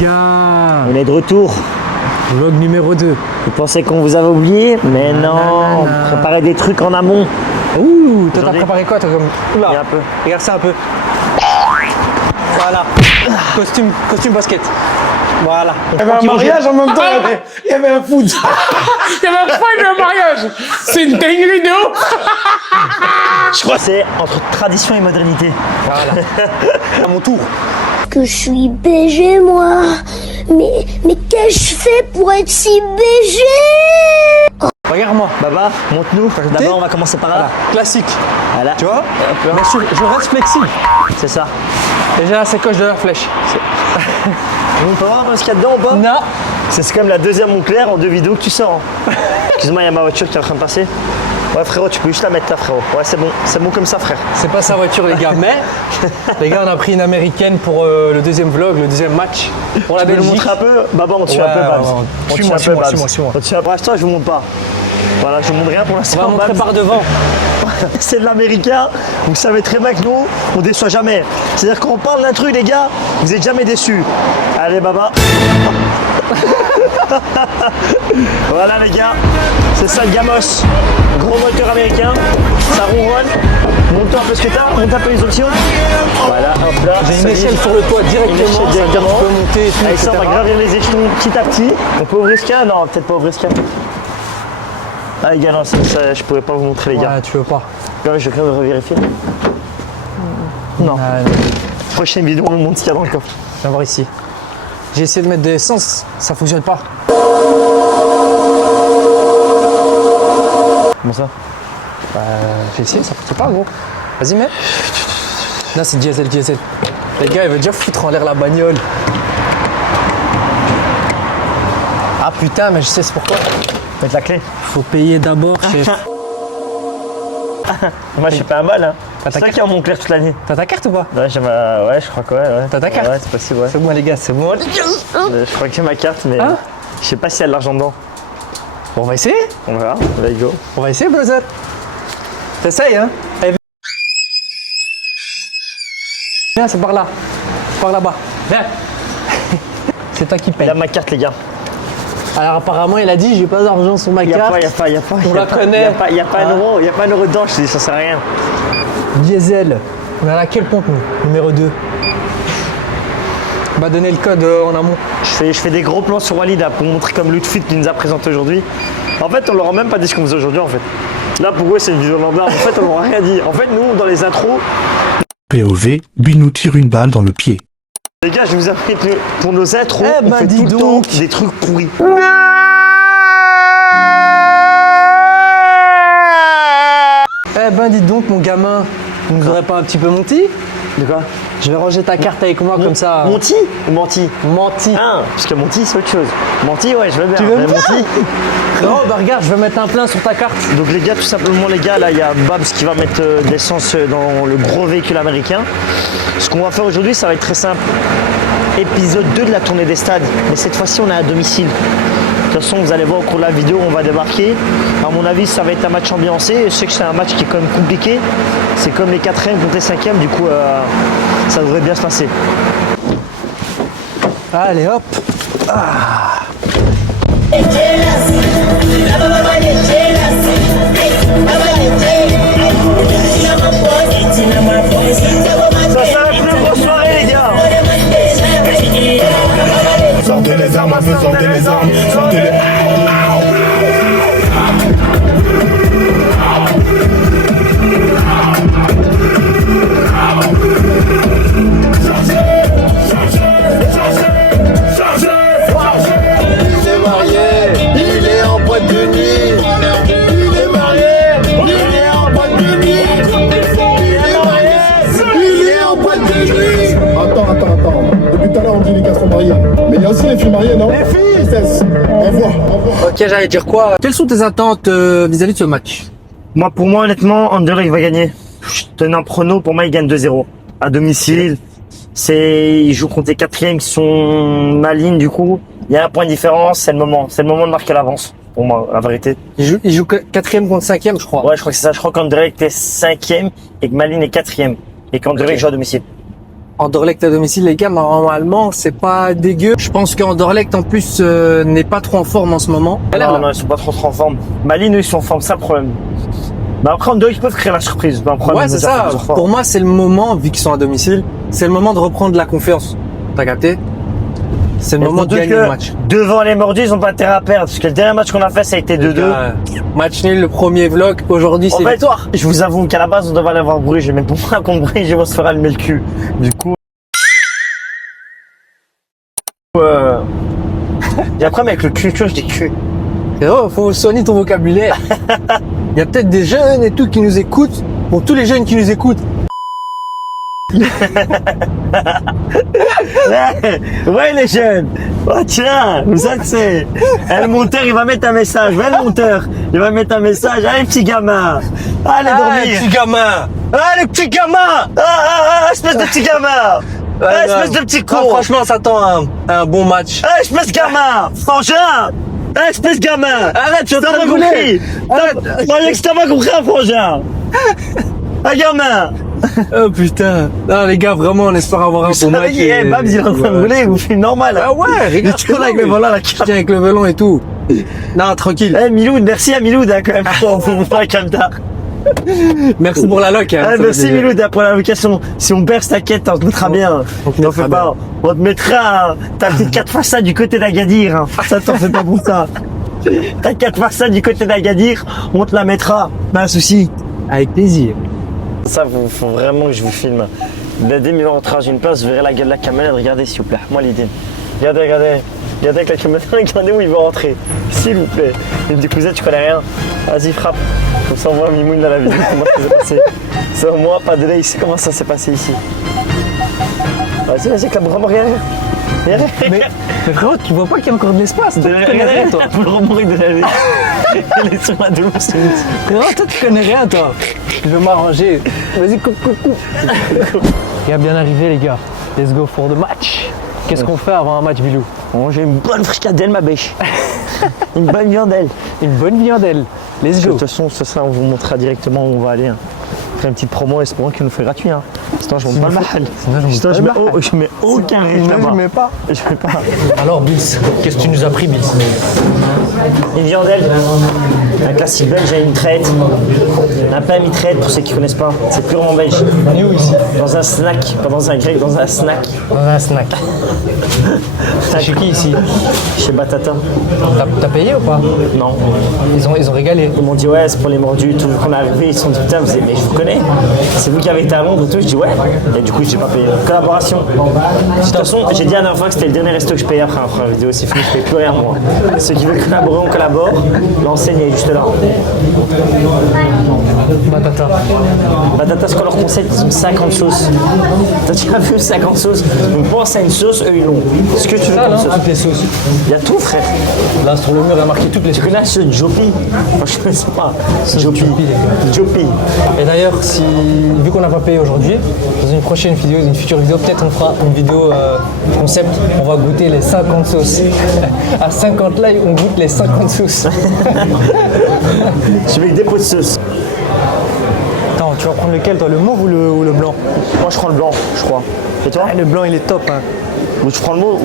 gars, On est de retour. vlog numéro 2. Vous pensez qu'on vous avait oublié? Mais non, on préparait des trucs en amont. Ouh, toi t'as Aujourd'hui- préparé quoi toi comme... Il y Oula, a un peu. regarde ça un peu. Voilà, costume basket. Voilà. Il y avait un mariage en même temps, il y avait un foot. Il y avait un fight de mariage. C'est une dinguerie de ouf. Je crois que c'est entre tradition et modernité. Voilà. À mon tour. Que je suis BG, moi. Mais qu'est-ce que je fais pour être si BG? Regarde-moi. Baba, montre-nous. D'abord, on va commencer par là. Voilà, classique. Voilà. Tu vois? Mais je reste flexible. C'est ça. Et j'ai la sacoche de la flèche. On peut voir ce qu'il y a dedans ou pas? Non. C'est quand même la deuxième Montclair en 2 vidéos que tu sors. hein. Excuse-moi, il y a ma voiture qui est en train de passer. Ouais, frérot, tu peux juste la mettre là, frérot. Ouais, c'est bon comme ça, frère. C'est pas sa voiture, les gars. Mais, les gars, on a pris une américaine pour le deuxième vlog, le deuxième match. Pour la Tu peux le Belgique. montrer un peu? Baba, on tue Ouais, un peu, Babs. ouais, On tue suis-moi, un peu, suis-moi, Babs. suis-moi, suis-moi. On tue un peu. Pour l'instant, je vous montre pas. Voilà, je vous montre rien pour On l'instant. va montrer Babs. par devant. C'est de l'américain. Vous savez très bien que nous, on déçoit jamais. C'est-à-dire quand on parle d'un truc, les gars, vous êtes jamais déçus. Allez, Baba. Voilà, les gars. C'est ça le Gamos. Gros moteur américain. Ça ronronne. Monte-toi un peu ce que t'as. Monte un peu les options. Voilà, hop là. J'ai une solide. échelle sur le toit Une directement. échelle Ça veut dire que directement. tu peux monter et tout, Avec ça, on va etc. gravir les échelons petit à petit. On peut ouvrir ce qu'il y a? Non, peut-être pas ouvrir ce qu'il y a. Ah, les gars, non, ça, je pourrais pas vous montrer, les gars. Ouais, tu veux pas. Je vais quand même revérifier. Non. Ah, non. Prochaine vidéo, on vous montre ce qu'il y a dans le coffre. Viens voir ici. J'ai essayé de mettre de l'essence, ça fonctionne pas. Comment ça? J'ai essayé, ça fonctionne pas, gros. Vas-y, mets. Là, c'est diesel. Les gars, ils veulent déjà foutre en l'air la bagnole. Ah putain, mais je sais c'est pourquoi. Mettre la clé. Faut payer d'abord, chef. Moi, je suis pas un mal. Hein. T'as ta C'est ça carte qui est en Montclair toute l'année. T'as ta carte ou pas? Ouais, j'ai ma... ouais, je crois que ouais. T'as ta carte? Ouais, c'est possible, ouais. C'est moi, les gars, c'est moi. Je crois que j'ai ma carte, mais Hein? je sais pas s'il y a de l'argent dedans. Bon, on va essayer. On verra. Let's go. On va essayer, brother. T'essayes, hein? Allez, viens, c'est par là. Par là-bas. Viens. C'est toi qui Il paye. a ma carte, les gars. Alors, apparemment, il a dit j'ai pas d'argent sur ma Il y a carte. pas. On la connaît. Il y a pas un Ah. euro. Il y a pas un euro dedans. Je te dis, ça sert à rien. Diesel. On est à quelle pompe, nous? Numéro 2. On va donner le code en amont. Je fais des gros plans sur Walid là, pour montrer comme l'outfit qu'il nous a présenté aujourd'hui. En fait, on leur a même pas dit ce qu'on faisait aujourd'hui, en fait. Là, pour eux, c'est une vidéo lambda. En fait, on leur a rien dit. En fait, nous, dans les intros, POV, Bill nous tire une balle dans le pied. les gars, je vous invite pour nos intros, Eh on ben, fait dis tout le temps donc. des trucs pourris. Eh ben, dites donc, mon gamin, vous nous aurez pas un petit peu menti? De quoi? Je vais ranger ta carte avec moi comme ça. Monty ou Menti? Menti. Hein, parce que Monty, c'est autre chose. Menti, ouais, je veux bien. Tu veux mais bien? Monty. Non, bah regarde, je vais mettre un plein sur ta carte. Donc les gars, tout simplement les gars, là il y a Babs qui va mettre de l'essence dans le gros véhicule américain. Ce qu'on va faire aujourd'hui, ça va être très simple. Épisode 2 de la tournée des stades, mais cette fois-ci on est à domicile. De toute façon, vous allez voir au cours de la vidéo, on va débarquer. À mon avis, ça va être un match ambiancé. Je sais que c'est un match qui est quand même compliqué. C'est comme les 4e contre les 5e, du coup ça devrait bien se passer. Allez, hop. Ça sera la plus grosse soirée les gars. Sortez les armes, un peu, sortez les armes, sortez les... Il est marié, il est en boîte de nuit. Il est marié, il est en boîte de nuit. Il est marié, il est en boîte de nuit. Attends. Depuis tout à l'heure, on dit les gars sont mariés. Mais il y a aussi les filles mariées, non? Les filles! Au revoir. Ok, j'allais dire quoi? Quelles sont tes attentes vis-à-vis de ce match? Moi, pour moi, honnêtement, Anderlecht va gagner. Je tenais un prono, pour moi, il gagne 2-0. À domicile. Ils jouent contre les 4e qui sont maligne, du coup. Il y a un point de différence, c'est le moment. C'est le moment de marquer l'avance, pour moi, la vérité. Il joue 4e contre 5e, je crois. Ouais, je crois que c'est ça. Je crois qu'Anderlecht est 5e et que Malines est 4e. Et qu'Anderlecht joue à domicile. Anderlecht à domicile, les gars, normalement, c'est pas dégueu. Je pense qu'Anderlecht, en plus, n'est pas trop en forme en ce moment. Non, ils sont pas trop en forme. Malines, eux, ils sont en forme, ça le problème. Mais après, Anderlecht, ils peuvent créer la surprise. Pas un problème, Ouais, c'est ça. Pour moi, c'est le moment, vu qu'ils sont à domicile, c'est le moment de reprendre la confiance. T'as capté? C'est le moment de gagner le match. Devant les mordus, ils ont pas intérêt à perdre. Parce que le dernier match qu'on a fait, ça a été 2-2. Match nul, le premier vlog. Aujourd'hui, c'est victoire. Je vous avoue qu'à la base, on devait aller voir Bruges. Mais pour moi, contre Bruges, ils vont se faire allumer le cul. Du coup. J'ai un problème avec le cul, tu vois, je dis cul. Oh, faut soigner ton vocabulaire. Il y a peut-être des jeunes et tout qui nous écoutent. Pour tous les jeunes qui nous écoutent. Ouais, les jeunes. Oh tiens, vous êtes c'est. Le monteur, il va mettre un message. Ouais, le monteur, il va mettre un message. Allez, petit gamin. Allez dormir. Petit gamin. Ah, le petit gamin. Espèce de petit gamin. Espèce de petit con. Franchement, ça tend un bon match. Espèce de gamin. Frangin. Espèce de gamin. Arrête, tu es en train de compris. Arrête. Croyais que t'as pas compris, frangin. Un gamin. Oh putain. Non, les gars, vraiment, on espère avoir un bon match. Babs, il est en train de rouler, vous filmez normal. Ah ouais, regarde. Tu avec le volant, la Je tiens avec le volant et tout. Non, tranquille. Eh, Miloud, merci à Miloud, quand même, pour la camtar. Merci pour la loc. Hein, merci Miloud pour la location. Si on perce, t'inquiète, on te mettra bien. T'en fais pas. On te mettra ta petite 4 façades du côté d'Agadir. Hein. Ça, t'en fais pas pour ça. Ta 4 façades du côté d'Agadir, on te la mettra. Pas un souci. Avec plaisir. Ça, il faut vraiment que je vous filme. L'idée, il va rentrer dans une place, vous verrez la gueule de la caméra, regardez s'il vous plaît. Moi, l'idée. Regardez. Regardez avec la caméra, regardez où il va rentrer. S'il vous plaît. Il me dit, cousin, tu connais rien. Vas-y, frappe. Comme ça, on voit Mimoun dans la vidéo, comment ça s'est passé. C'est moi, pas de là, ici, comment ça s'est passé ici. Vas-y, avec la bras regarde. Mais frérot, tu vois pas qu'il y a encore de l'espace. Tu connais rien, toi. Pour le remorque de la vie. Il est sur la douce. Frérot, toi, tu connais rien, toi. Je veux m'arranger. Vas-y, coupe. Il a bien arrivé, les gars. Let's go for the match. Qu'est-ce qu'on fait avant un match, Bilou? On mange une bonne fricadelle, ma bêche. Une bonne viandelle. Une bonne viandelle. Let's go. De toute façon, ça, on vous montrera directement où on va aller. Hein. Faire une petite promo, espérons qu'il nous fait gratuit. Hein. Sinon, je ne monte pas le mahal. Sinon, je mets aucun risque là-bas. Je mets pas. Alors, Bis, qu'est-ce que tu nous as pris, Bis? Une viandelle, un classique belge à une traite, un pain mi-traite pour ceux qui ne connaissent pas, c'est purement belge. On est où ici? Dans un snack, pas dans un grec, dans un snack. Dans un snack. T'es chez qui ici? Chez Batata. T'as payé ou pas? Non. Ils ont régalé. Ils m'ont dit ouais, c'est pour les mordus, tout. Quand on est arrivé, ils se sont dit putain, mais je vous connais. C'est vous qui avez été à Londres et tout. Je dis ouais. Et du coup, j'ai pas payé. Collaboration. De toute façon, j'ai dit à la dernière fois que c'était le dernier resto que je payais après la première vidéo. C'est fini, je paye plus rien moi. Ceux qui veulent collaborer, on collabore. L'enseigne est juste là. Batata. Batata, ce qu'on leur conseille, ils ont 50 sauces. T'as déjà vu 50 sauces? Donc pense à une sauce, eux ils l'ont. Ce que tu veux Ça, comme là, sauce. toutes les sauces. Il y a tout, frère. Là, sur le mur, il a marqué toutes les Tu sauces. connais ce Jopi? Moi je ne sais pas. Jopi, les gars. Jopi. Et d'ailleurs, vu qu'on n'a pas payé aujourd'hui, dans une prochaine vidéo, une future vidéo, peut-être on fera une vidéo concept. On va goûter les 50 sauces. À 50 likes, on goûte les 50 sauces. Je vais avec des pots de sauce. Attends, tu vas prendre lequel, toi, le mauve ou le blanc? Moi je prends le blanc, je crois. Et toi? Le blanc, il est top. Hein. Ou je prends le mauve?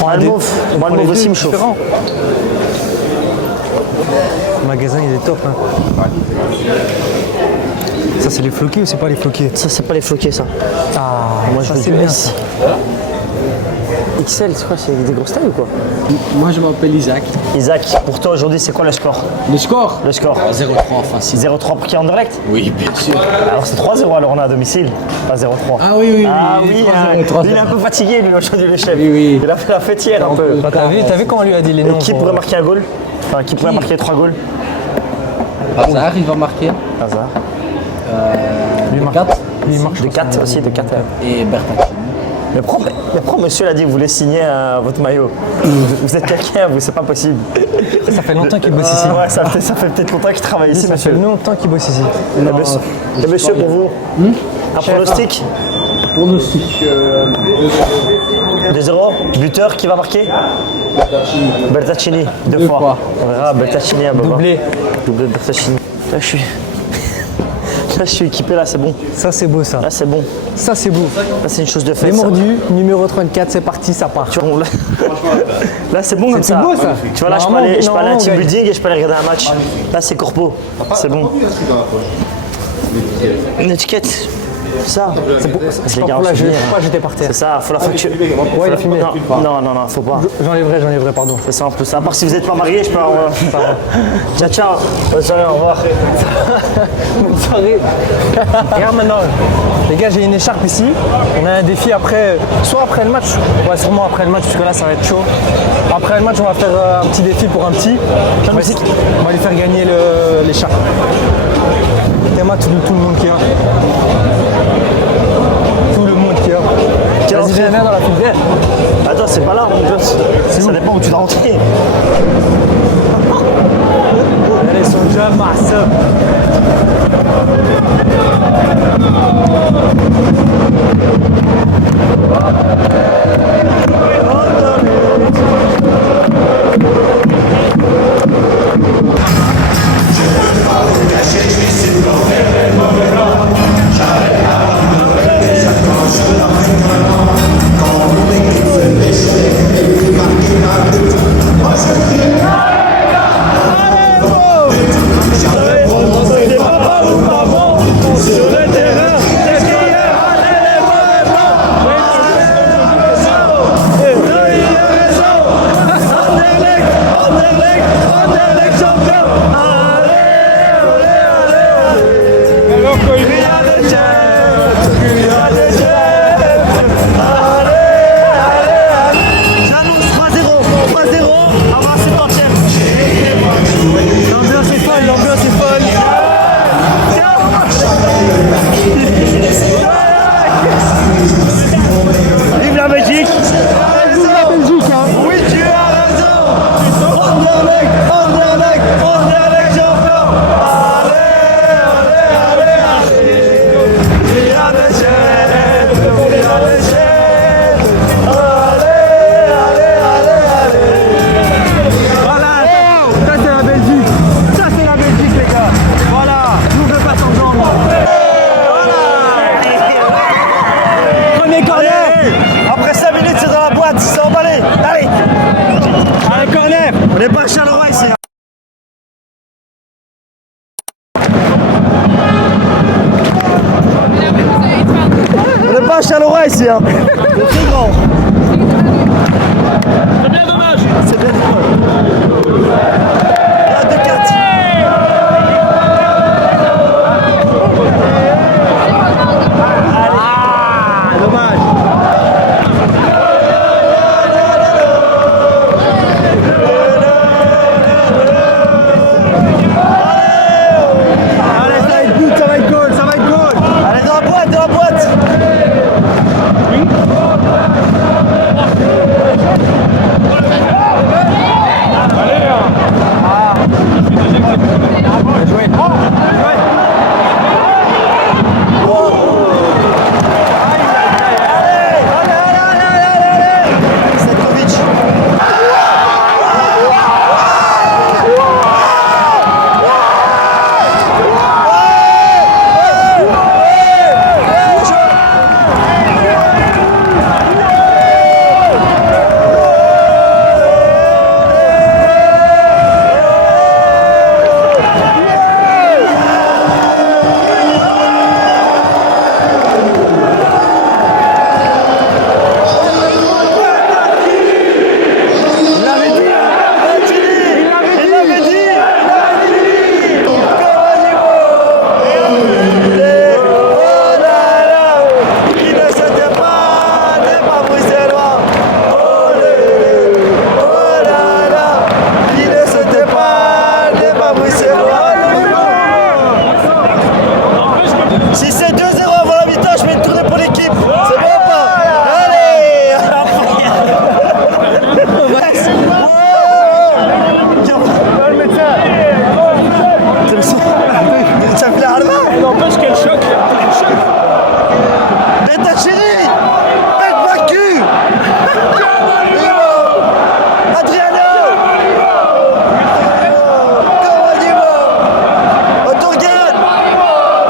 Moi le mauve. Moi le les mauve aussi deux me chauffe. différents. Le magasin, il est top. Hein. Ça, c'est les floqués ou c'est pas les floqués? Ça c'est pas les floqués ça. Ah, Moi je ça, veux c'est du bien. S. XL, c'est quoi? C'est des grosses tailles ou quoi? Moi je m'appelle Isaac. Isaac, pour toi aujourd'hui c'est quoi le score? Le score Le score 0-3 facile. 0-3 pour qui Anderlecht? Oui, bien sûr. Alors c'est 3-0 alors on est à domicile, pas 0-3. Ah oui, Ah oui, 3-0. il est un peu fatigué lui aujourd'hui le chef. Oui. Il a fait la fête hier un peu. T'as vu comment on lui a dit les noms? Qui pourrait marquer un goal? Enfin qui pourrait marquer 3 goals? Hazard, il va marquer. Hazard. Le 4 De 4 aussi, de 4. et Bertacci. Mais pourquoi monsieur l'a dit que vous voulez signer votre maillot? Vous êtes quelqu'un, vous, c'est pas possible. Ça fait longtemps qu'il bosse ici. Ouais, ça fait peut-être longtemps qu'il travaille ici, Ça fait monsieur. longtemps qu'il bosse ici. Et monsieur, pour vous, un pronostic? Pronostic 2-0. Buteur qui va marquer? Bertaccini, deux fois. On verra Bertaccini à Baba. Doublé. Doublé de Bertaccini. Là, je suis je suis équipé là, c'est bon. Ça, c'est beau, ça. Là, c'est bon. Ça, c'est beau. Là, c'est une chose de fait. Les ça. mordus, numéro 34, c'est parti, ça part. Tu vois, là, c'est bon comme C'est ça. beau, ça. Tu vois, là, je peux aller à un team building et je peux aller regarder un match. Là, c'est corpo. C'est bon. Une étiquette. Ça. C'est pas pour la jeter, faut pas jeter par terre. C'est ça, faut la facturer. Ouais, il a fumé. Non, faut pas. J'enlèverai, pardon. C'est ça en plus. À part si vous n'êtes pas marié, je peux avoir. Ciao. Bonne soirée, au revoir. Bonne soirée. Regarde maintenant. Les gars, j'ai une écharpe ici. On a un défi après, soit après le match. Ouais, sûrement après le match, parce que là, ça va être chaud. Après le match, on va faire un petit défi pour un petit. On va lui faire gagner l'écharpe. Théma, tout le monde qui a. Tout le monde qui a. Vas-y, viens dans la filière. Attends, c'est pas là, mon pote. Ça dépend où tu dois rentrer. Allez, son job, massa. Vive la Belgique! Vive la Belgique, hein! Oui, tu as raison! Anderlecht, champion! Allez! Viens de chef! Voilà! Ça c'est la Belgique! Ça c'est la Belgique, les gars! Voilà! Nous ne pas s'entendre! Premier corner! Après 5 minutes, c'est dans la boîte, c'est emballé! Allez! Allez, corner! On n'est pas à Charleroi ici! On n'est pas à Charleroi ici! Hein. C'est très grand! C'est bien dommage! C'est bien dommage! Là, 2-4!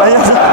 Regarde ça.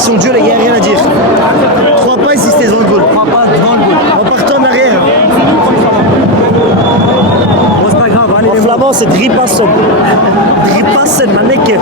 question de jeu, les gars, rien à dire. 3 pas ici, c'était devant le goal. 3 pas devant le goal. En partant en arrière. Bon, c'est pas grave, allez. En flamand, c'est Dripassen. Dripassen, ma mec.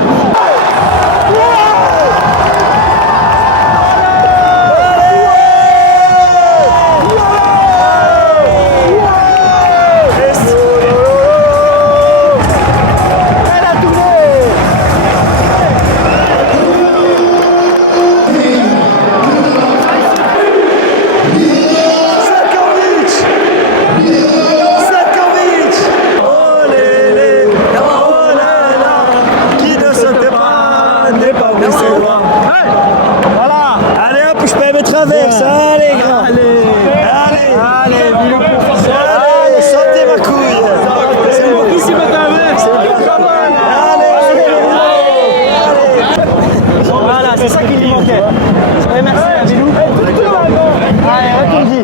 Traverse, allez gars. Allez, sortez ma couille. C'est bon, ici ma traverse. Voilà, c'est ça qui lui manquait. Merci à Bilou. Allez, retourne-y.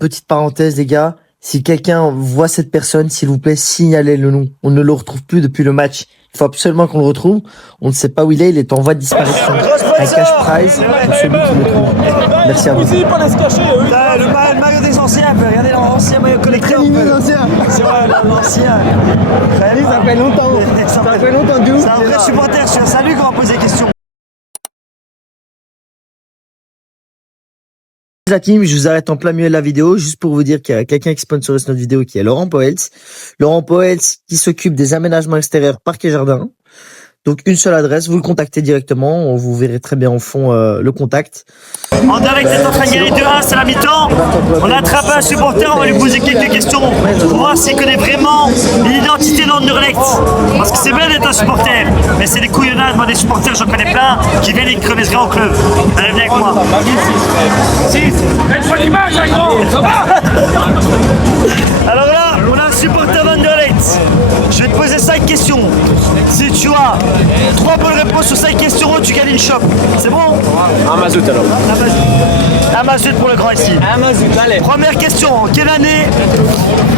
Petite parenthèse les gars, si quelqu'un voit cette personne, s'il vous plaît, signalez-le nous. On ne le retrouve plus depuis le match. Il faut absolument qu'on le retrouve. On ne sait pas où il est en voie de disparition. Un cash prize pour celui qui le trouve. Merci à vous. Le maillot des anciens, regardez l'ancien maillot collecteur. C'est vrai, l'ancien. Ça fait longtemps. Ça fait longtemps d'où. C'est un vrai supporter, je suis un salut qu'on va poser des questions. La team, je vous arrête en plein milieu de la vidéo juste pour vous dire qu'il y a quelqu'un qui sponsorise notre vidéo qui est Laurent Poels. Laurent Poels qui s'occupe des aménagements extérieurs parc et jardin. Donc une seule adresse, vous le contactez directement, vous verrez très bien en fond le contact. Anderlecht est en train de gagner 2-1, c'est la mi-temps. On a attrapé un supporter, on va lui poser quelques questions pour voir s'il connaît vraiment l'identité d'Anderlecht. Parce que c'est bien d'être un supporter, mais c'est des couillonnades. Moi des supporters, j'en connais plein qui viennent et qui connaissent rien au club. Allez, viens avec moi. Alors là, on a un supporter d'Anderlecht. Je vais te poser 5 questions. Si tu as 3 bonnes réponses sur 5 questions, tu gagnes une shop. C'est bon? Un mazout alors. Un mazout pour le grand ici. Un mazout, allez. Première question. En quelle année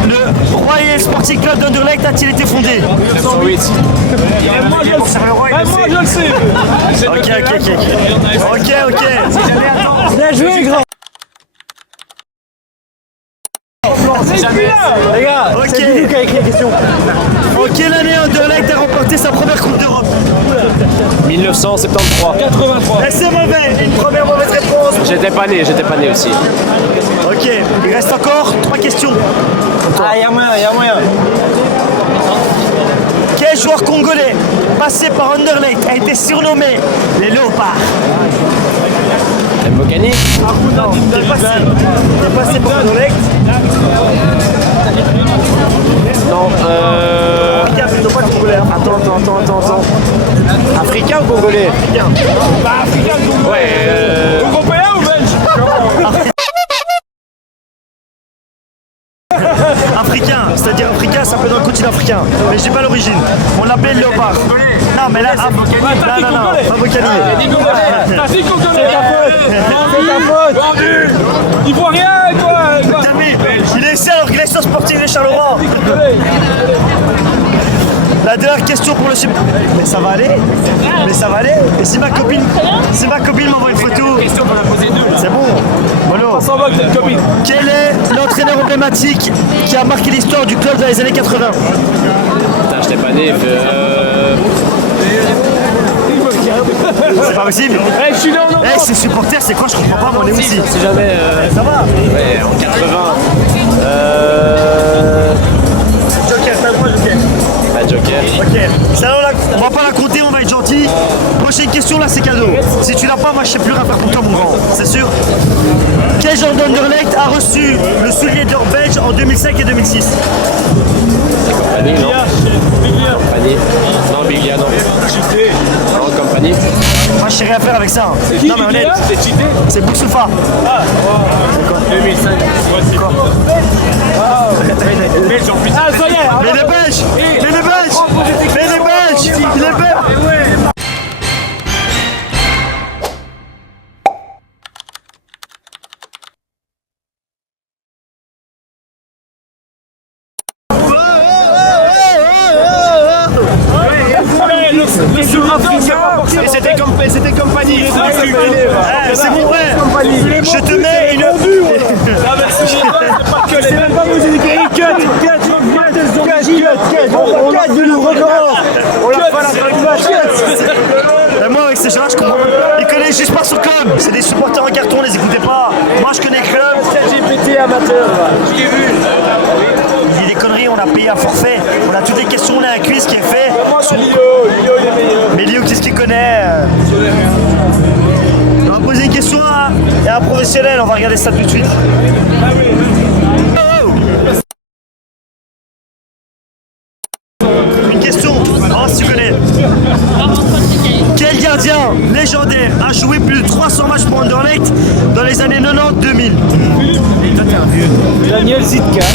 le Royal Sporting Club d'Anderlecht a-t-il été fondé? 1908. Moi, je le sais. Ok. Bien joué, grand. Les gars, Ok. c'est Bidou qui a écrit la question. En quelle année Anderlecht a remporté sa première Coupe d'Europe? 1973. 83. Et c'est mauvais, une première mauvaise réponse. J'étais pas né aussi. Ok, il reste encore 3 questions. Ah, y'a moyen. Quel joueur congolais passé par Anderlecht a été surnommé les Léopards? Mbokani. Non, t'es passé par Anderlecht. Non, Africain, plutôt pas congolais. Hein. Attends. Africain ou congolais? Africain, Ouais. Européen ou belge? Africain, c'est-à-dire africain, ça peut être dans le continent africain. Mais je dis pas l'origine. On l'appelait le léopard. Non, mais là, non, pas Bocani. T'as dit congolais. C'est ta faute. Il voit rien, quoi. Il est ici alors qu'il est sur Sporting de Charleroi. La dernière question pour le super. Mais ça va aller. Et si ma copine m'envoie une photo. C'est bon. Voilà. Quel est l'entraîneur emblématique qui a marqué l'histoire du club dans les années 80? Putain, j'étais pas né. C'est pas possible. Je suis là, non. Ces supporters, c'est quoi? Je comprends pas, moi on est aussi. Si jamais. Ça va. Ouais, en 80. Joker, t'as le droit, Joker. Bah, Joker. Ok, celle-là, on va pas la compter, on va être gentil. Prochaine question, là, c'est cadeau. Si tu l'as pas, moi, je sais plus rien faire pour toi, mon grand. C'est sûr. Quel joueur d'Anderlecht a reçu le soulier d'or belge en 2005 et 2006? Compagnie, non. Compagnie. Non, Biglia, non. Non, Compagnie. Moi, je sais rien faire avec ça. Non, mais honnête. C'est Boussoufa. 2005. Ah, ça y est. Mais les Belges! Il est belge! Et c'était compagnie. C'est mon frère! Je te mets une. C'est même pas vous, j'ai dit cut. On a de le record. On l'a pas la Et moi, avec ces gens-là, je comprends. Ils connaissent juste pas son club. C'est des supporters en carton, les écoutez pas. Moi, je connais le club. GPT amateur. Je l'ai vu. Il dit des conneries, on a payé un forfait. On a toutes les questions, on a un quiz qui est fait. Lio, il est meilleur. Mais Lio, qu'est-ce qu'il connaît? On va poser une question à un professionnel, on va regarder ça tout de suite. Une question, si tu connais. Quel gardien légendaire a joué plus de 300 matchs pour Anderlecht dans les années 90-2000? Daniel Zitka.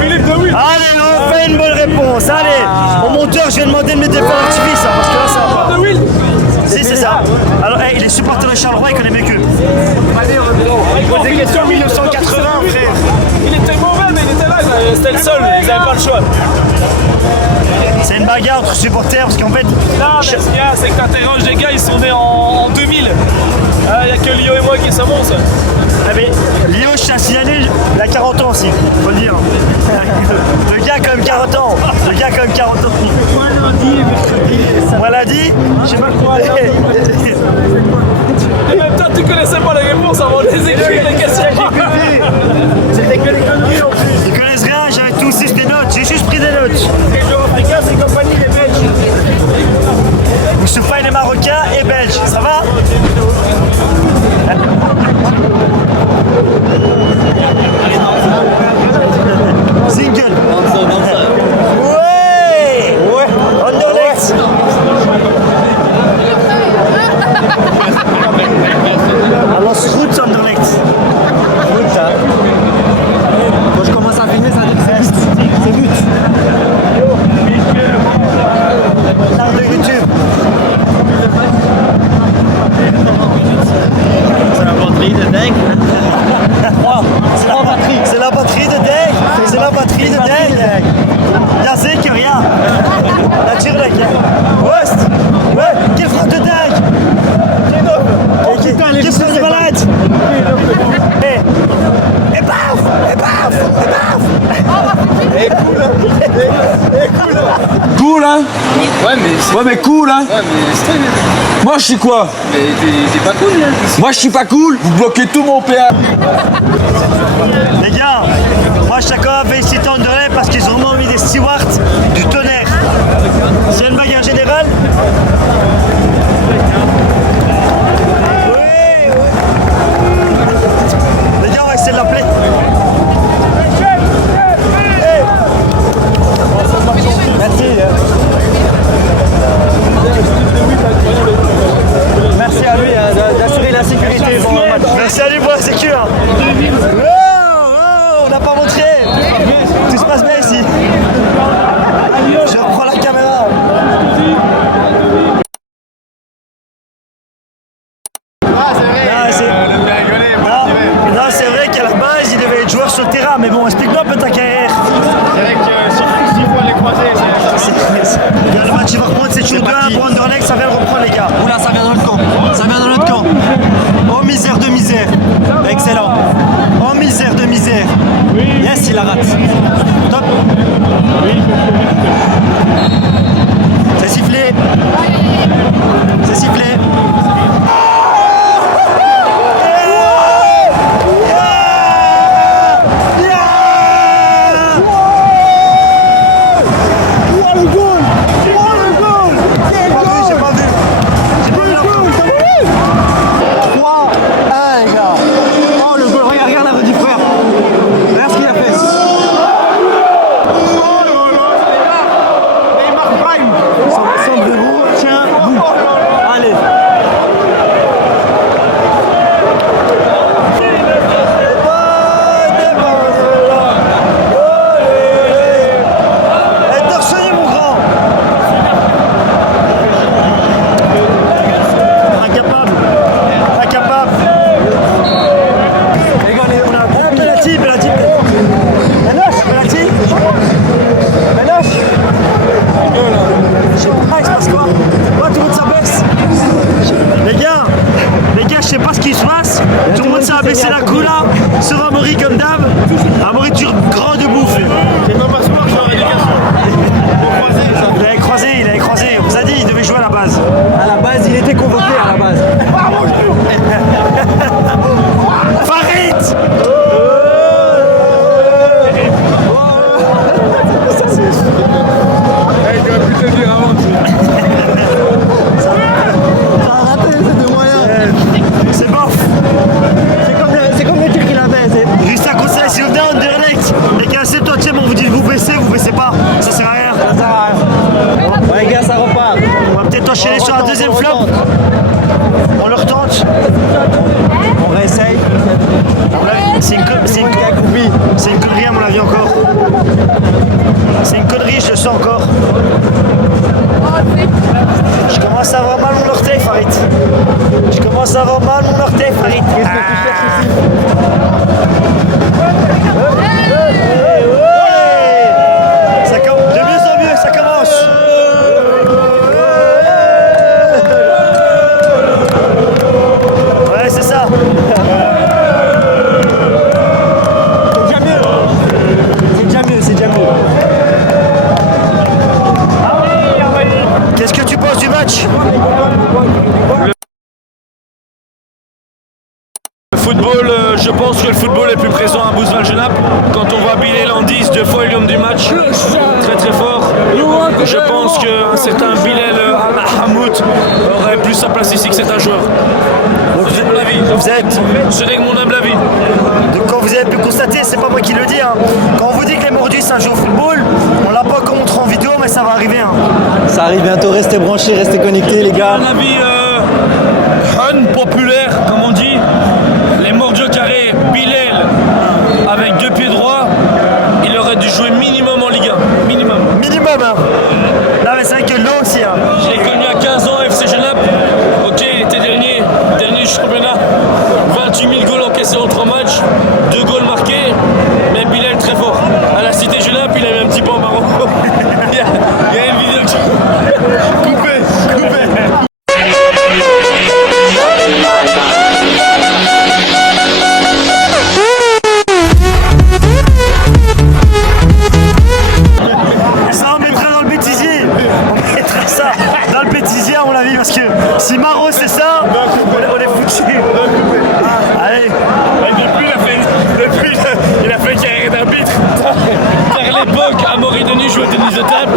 Philippe de Witt. Allez, on fait une bonne réponse. Allez, mon monteur, je vais demander de me défaire l'activiste, parce que là, ça va pas. De Witt. Si, c'est ça. Alors, il est supporter de Charleroi, il connaît mieux qu'eux. Il pose des questions 1980, frère. Il était mauvais, mais il était là. C'était le seul. Ils n'avaient pas le choix. C'est une bagarre entre supporters, parce qu'en fait. Non, mais ce qu'il y a, c'est que t'interroges des gars, ils sont nés en 2000. Il n'y a que Lio et moi qui savons ça. Ah mais Lio, je tiens à signaler, il a 40 ans aussi, faut le dire. Le gars a quand même 40 ans. Maladie, je sais pas quoi. Et même toi, tu connaissais pas les réponses avant de les écrire, les questions. C'était que les conneries en plus. Ils connaissent rien, j'avais tout aussi des notes, j'ai juste pris des notes. Les joueurs africains, c'est compagnie les Belges. Moustapha, il est marocain et belge, ça va? Single. Ouais. Anderlecht. Alors, route Anderlecht. Quand je commence à filmer, ça dit que c'est but. L'art de YouTube. C'est la batterie de dingue. C'est la batterie de dingue. Y'a c'est que rien. La tire là, West. Ouais, quelle frappe de dingue. Quelle frappe de malade. Et paf. Cool, hein? Ouais, mais Ouais, mais cool, hein? Moi, je suis quoi? mais t'es pas cool, hein. Moi, je suis pas cool. Vous bloquez tout mon PA. Les gars, moi chacun félicite Anderlecht parce qu'ils ont vraiment mis des stewards du tonnerre. C'est une bagarre générale. Oui. Les gars, on va essayer de l'appeler. Merci. Merci à lui d'assurer la sécurité pendant le match. Merci à lui pour la sécu. On n'a pas montré. Tout se passe bien ici. Je reprends la caméra. Non, c'est vrai qu'à la base, il devait être joueur sur le terrain. Mais bon, explique-nous un peu ta carrière. C'est vrai que 6 fois les croisés, Le match il va reprendre, c'est toujours 2-1 pour Anderlecht, ça vient de reprendre les gars. Oula, ça vient dans notre camp. Ça vient dans notre camp. Oh misère de misère. Excellent. Oh misère de misère. Yes, il la rate. Top. C'est sifflé. C'est sifflé. Enchaîner sur la deuxième flop. On le retente. On réessaye. C'est une connerie à mon avis encore. C'est une connerie, je le sens encore. Je commence à avoir mal mon orteil, Farid. Je commence à avoir mal mon orteil, Farid. Qu'est-ce que tu cherches ici? De mieux en mieux, ça commence. Ouais, c'est ça. C'est déjà mieux. Qu'est-ce que tu penses du match? Le football, je pense que le football est plus présent à Bousval-Genappe. Quand on voit Bilal Landis 2 fois l'homme du match, très très fort. Je pense qu'un certain Bilal Hamoud aurait plus sa place ici que certains joueurs. C'est mon avis. Ce n'est que mon humble avis. Donc quand vous avez pu constater, c'est pas moi qui le dis. Hein. Quand on vous dit que les mordus c'est un jeu au football, on l'a pas encore montré en vidéo, mais ça va arriver. Hein. Ça arrive bientôt, restez branchés, restez connectés les gars. Un avis populaire, comme on dit. Les mordus carrés, Bilal avec 2 pieds droits, il aurait dû jouer minimum en Ligue 1. Minimum, hein. Là, mais c'est vrai que l'eau aussi. Hein. Je l'ai connu à 15 ans, FC Genappe. Ok, il était dernier championnat. 28 000 goals encaissés en 3 matchs, 2 goals marqués. Mais Bilal très fort. À la Cité Genappe, il avait un petit peu en marron. il y a une vidéo Ça, on mettra dans le bêtisier. On mettra ça dans le bêtisier, à mon avis, parce que si Maro c'est ça, on est foutu. Allez. Depuis, il a fait carrière d'arbitre. Car l'époque, Amaury Denis jouait au tennis de table.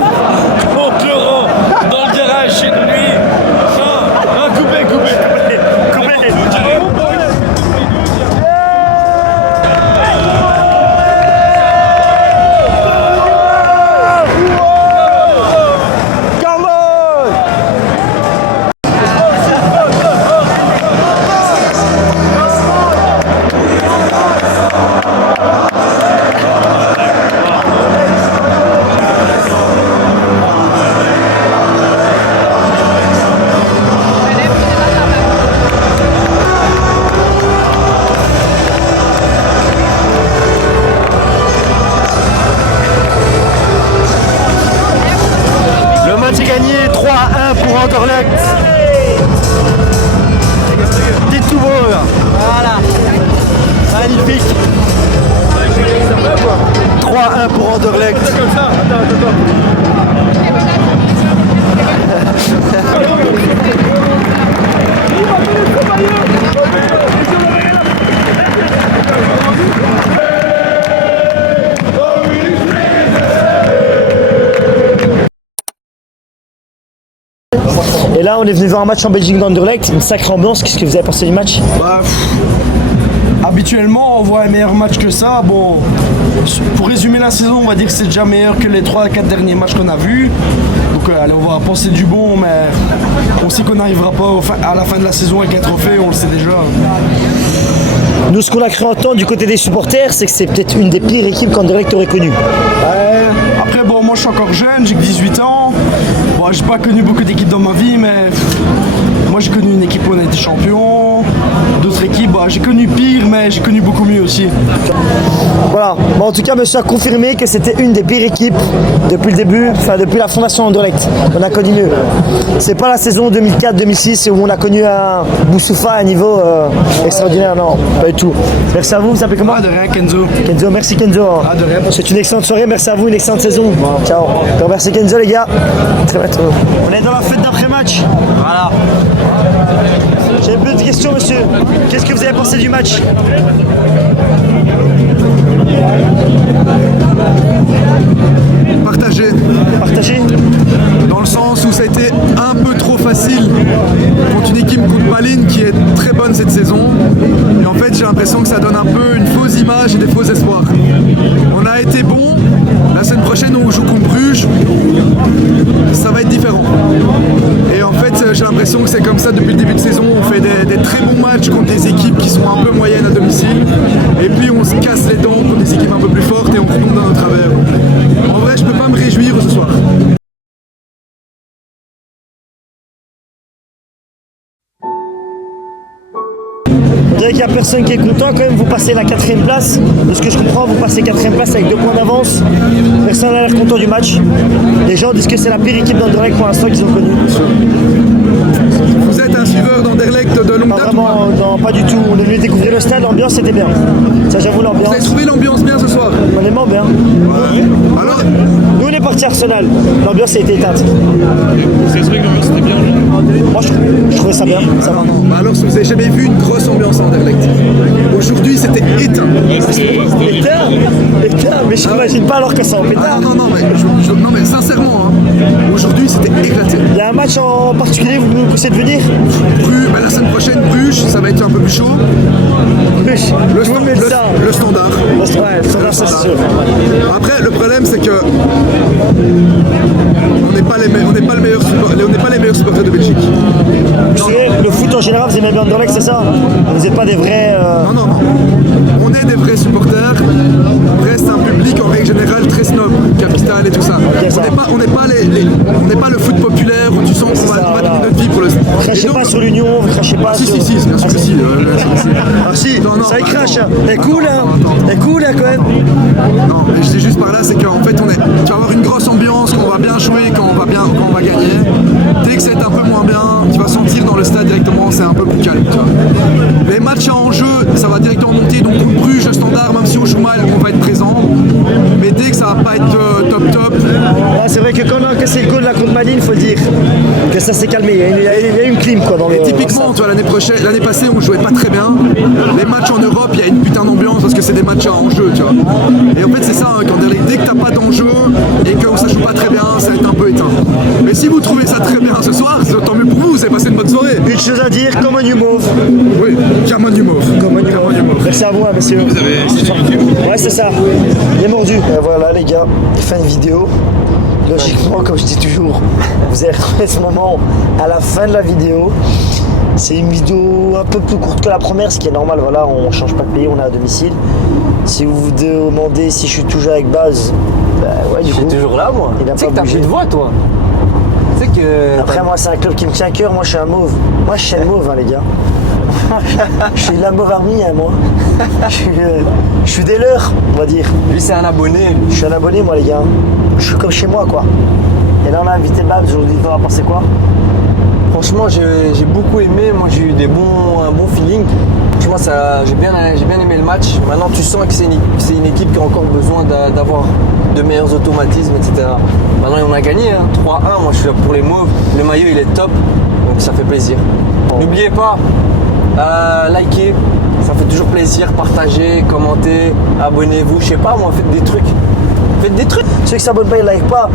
Contre Laurent, dans le garage chez lui. Non, coupé. Le match est gagné 3-1 pour Anderlecht. Dites tout beau là. Voilà. Magnifique. 3-1 pour Anderlecht. Et là, on est venu voir un match en Belgique d'Anderlecht, une sacrée ambiance. Qu'est-ce que vous avez pensé du match? Habituellement, on voit un meilleur match que ça. Bon, pour résumer la saison, on va dire que c'est déjà meilleur que les 3-4 derniers matchs qu'on a vus. Donc, allez, on va penser du bon, mais on sait qu'on n'arrivera pas à la fin de la saison avec un trophée, on le sait déjà. Nous, ce qu'on a cru entendre du côté des supporters, c'est que c'est peut-être une des pires équipes qu'Anderlecht aurait connues. Après, bon, moi je suis encore jeune, j'ai que 18 ans. Bon, j'ai pas connu beaucoup d'équipes dans ma vie, mais moi j'ai connu une équipe où on a été champion. D'autres équipes, j'ai connu pire, mais j'ai connu beaucoup mieux aussi. Voilà. Bon, en tout cas, monsieur a confirmé que c'était une des pires équipes depuis le début, enfin depuis la fondation d'Anderlecht. On a connu mieux. C'est pas la saison 2004-2006 où on a connu un Boussoufa à un niveau extraordinaire, non, pas du tout. Merci à vous, vous appelez comment? De rien, Kenzo. Kenzo, merci Kenzo. De rien. C'est une excellente soirée, merci à vous, une excellente saison. Ciao. Encore merci Kenzo les gars. Très bientôt. On est dans la fête d'après-match. Voilà. J'ai une petite question monsieur. Qu'est-ce que vous avez pensé du match? Partagé. Partagé? Dans le sens où ça a été un peu trop facile contre une équipe contre Malines qui est très bonne cette saison. Et en fait, j'ai l'impression que ça donne un peu une fausse image et des faux espoirs. On a été bon. La semaine prochaine, on joue contre Bruges. Ça va être différent. Et en fait, j'ai l'impression que c'est comme ça depuis le début de saison. On fait des très bons matchs contre des équipes qui sont un peu moyennes à domicile. Et puis, on se casse les dents contre des équipes un peu plus fortes et on retombe dans notre travers. En vrai, je peux pas me réjouir ce soir. On dirait qu'il n'y a personne qui est content quand même, vous passez la 4ème place. De ce que je comprends, vous passez 4ème place avec 2 points d'avance. Personne n'a l'air content du match. Les gens disent que c'est la pire équipe d'Anderlecht pour l'instant qu'ils ont connue. Vous êtes un suiveur d'Anderlecht de longue date? Vraiment, non, pas du tout. On est venu découvrir le stade, l'ambiance c'était bien. Ça, j'avoue, l'ambiance. Vous avez trouvé l'ambiance bien ce soir? Honnêtement, bien. Ouais. Alors, nous, on est parti à Arsenal. L'ambiance a été éteinte. Vous avez trouvé que l'ambiance était bien? Moi, je trouvais ça bien. Ça va. non. Alors, vous n'avez jamais vu une grosse ambiance à Anderlecht. Aujourd'hui, c'était éteint. Éteint, mais je n'imagine pas alors que c'est en pétard. Non, mais sincèrement, aujourd'hui, c'était éclaté. Il y a un match en particulier, vous nous conseillez de venir? La semaine prochaine, Bruges, ça va être un peu plus chaud. Bruges, le standard. Ouais, le standard, ça c'est sûr. Après, le problème, c'est que on n'est pas les meilleurs supporters de Belgique. Vous savez, le foot en général, vous aimez bien Anderlecht, c'est ça? Vous n'êtes pas des vrais... Non. On est des vrais supporters. Reste un public en règle générale très snob, capital et tout ça. On n'est pas le foot populaire où tu sens qu'on va donner notre vie pour le. Crachez pas sur l'Union, vous crachez pas sur... Si, bien sûr que si. Ah si, ça y crache, hein. Elle cool, hein. Elle cool, hein, quand même. Non, mais je dis juste par là, c'est qu'en fait, tu vas avoir une grosse ambiance, qu'on va bien jouer, quand on va gagner. stade directement, c'est un peu plus calme. Tu vois. Les matchs à enjeu, ça va directement monter, donc on Bruges, le Standard, même si on joue mal, on va être présent. Mais dès que ça va pas être top. Ah, c'est vrai que quand on a cassé le goal de la contre Malines, il faut le dire que ça s'est calmé. Il y a une clim quoi dans le. Et typiquement, tu vois, l'année passée, on jouait pas très bien. Les matchs en Europe, il y a une putain d'ambiance parce que c'est des matchs à enjeu, tu vois. Et en fait, c'est ça, hein, dès que t'as pas d'enjeu et que ça joue pas très bien, ça va être un peu éteint. Mais si vous trouvez ça très bien ce soir, tant mieux pour vous, vous avez passé une bonne soirée. Une chose à dire, comme un mauve. Oui, comme un mauve. Merci à vous, hein, messieurs. Vous avez c'est sur YouTube? Ouais, c'est ça. Il est mordu. Voilà, les gars, fin de vidéo. Logiquement, comme je dis toujours, vous allez retrouver ce moment à la fin de la vidéo. C'est une vidéo un peu plus courte que la première, ce qui est normal. Voilà, on change pas de pays, on est à domicile. Si vous vous demandez si je suis toujours avec Baz, bah ouais, du coup. Je suis toujours là, moi. Il a Tu sais pas que t'as bougé. plus de voix, toi. Tu sais que. Après, moi, c'est un club qui me tient à cœur. Moi, je suis un mauve. Moi, je suis un mauve, hein, les gars. Je suis de la mauve army, hein, moi. Je suis des leurs, on va dire. Lui, c'est un abonné. Je suis un abonné, moi, les gars. Je suis comme chez moi, quoi. Et là, on a invité Babs aujourd'hui. T'en as pensé quoi? Franchement, j'ai beaucoup aimé. Moi, j'ai eu un bon feeling. Franchement, j'ai bien aimé le match. Maintenant, tu sens que c'est une équipe qui a encore besoin d'avoir de meilleurs automatismes, etc. Maintenant, on a gagné, hein, 3-1. Moi, je suis là pour les mauves. Le maillot, il est top. Donc, ça fait plaisir. N'oubliez pas, likez. Ça fait toujours plaisir. Partagez, commentez, abonnez-vous. Je sais pas, moi, faites des trucs. Ceux qui s'abonnent pas, ils like pas.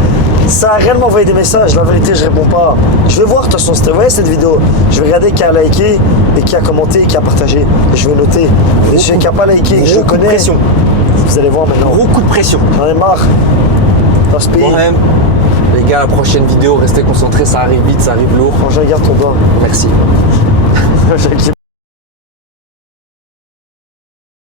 Ça a réellement envoyé des messages. La vérité, je réponds pas. Je vais voir de toute façon, vous voyez cette vidéo. Je vais regarder qui a liké et qui a commenté et qui a partagé. Je vais noter. Et celui qui a pas liké, je le connais. Pression. Vous allez voir maintenant. Gros coup de pression. J'en ai marre. Dans ce pays. Bon, les gars, la prochaine vidéo, restez concentrés. Ça arrive vite, ça arrive lourd. Quand je regarde ton doigt. Merci.